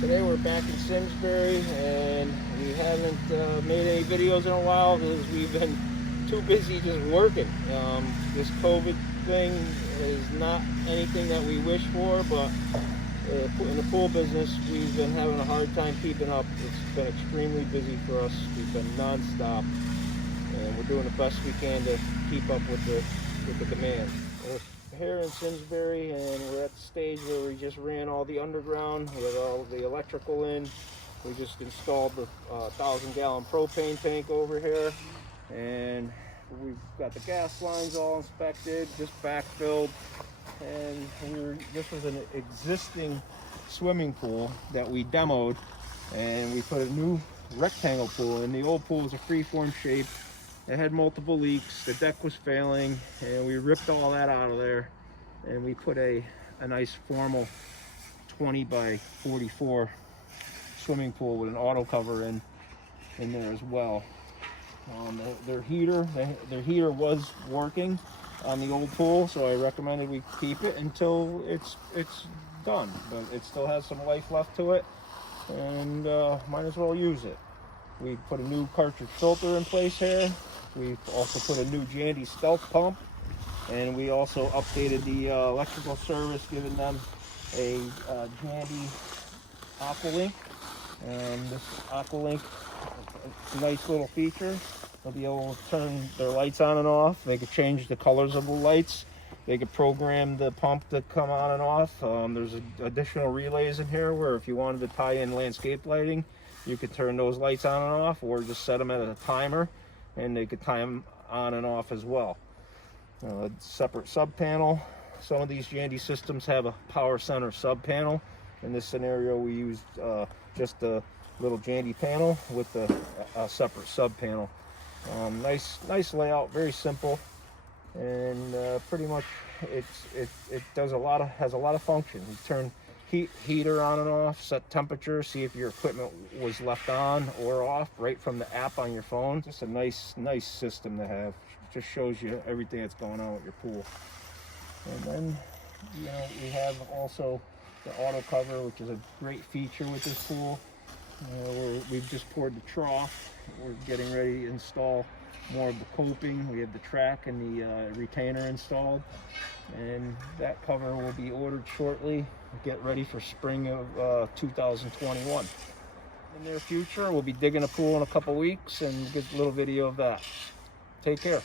Today we're back in Simsbury, and we haven't made any videos in a while because we've been too busy just working. This COVID thing is not anything that we wish for, but in the pool business, we've been having a hard time keeping up. It's been extremely busy for us. We've been non-stop, and we're doing the best we can to keep up with the demand. We're here in Simsbury, and we're at the stage where we just ran all the underground. We had all the electrical in. We just installed the 1,000-gallon propane tank over here, and we've got the gas lines all inspected, just backfilled. And this was an existing swimming pool that we demoed, and we put a new rectangle pool in. The old pool was a freeform shape. It had multiple leaks, the deck was failing, and we ripped all that out of there, and we put a nice formal 20 by 44 swimming pool with an auto cover in there as well. Their heater was working on the old pool, so I recommended we keep it until it's done, but it still has some life left to it, and might as well use it. We put a new cartridge filter in place here. We've also put a new Jandy stealth pump, and we also updated the electrical service, giving them a Jandy Aqualink. This Aqualink, a nice little feature. They'll be able to turn their lights on and off. They could change the colors of the lights. They could program the pump to come on and off. There's additional relays in here where if you wanted to tie in landscape lighting, you could turn those lights on and off, or just set them at a timer, and they could tie them on and off as well. A separate sub panel. Some of these Jandy systems have a power center sub panel. In this scenario, we used just a little Jandy panel with a separate sub panel. Nice layout, very simple, and pretty much it has a lot of function. You turn heater on and off, set temperature, see if your equipment was left on or off right from the app on your phone. Just a nice system to have. Just shows you everything that's going on with your pool. And then we have also the auto cover, which is a great feature with this pool. We've just poured the trough. We're getting ready to install more of the coping. We have the track and the retainer installed, and that cover will be ordered shortly. Get ready for spring of 2021. In the near future, we'll be digging a pool in a couple weeks and get a little video of that. Take care.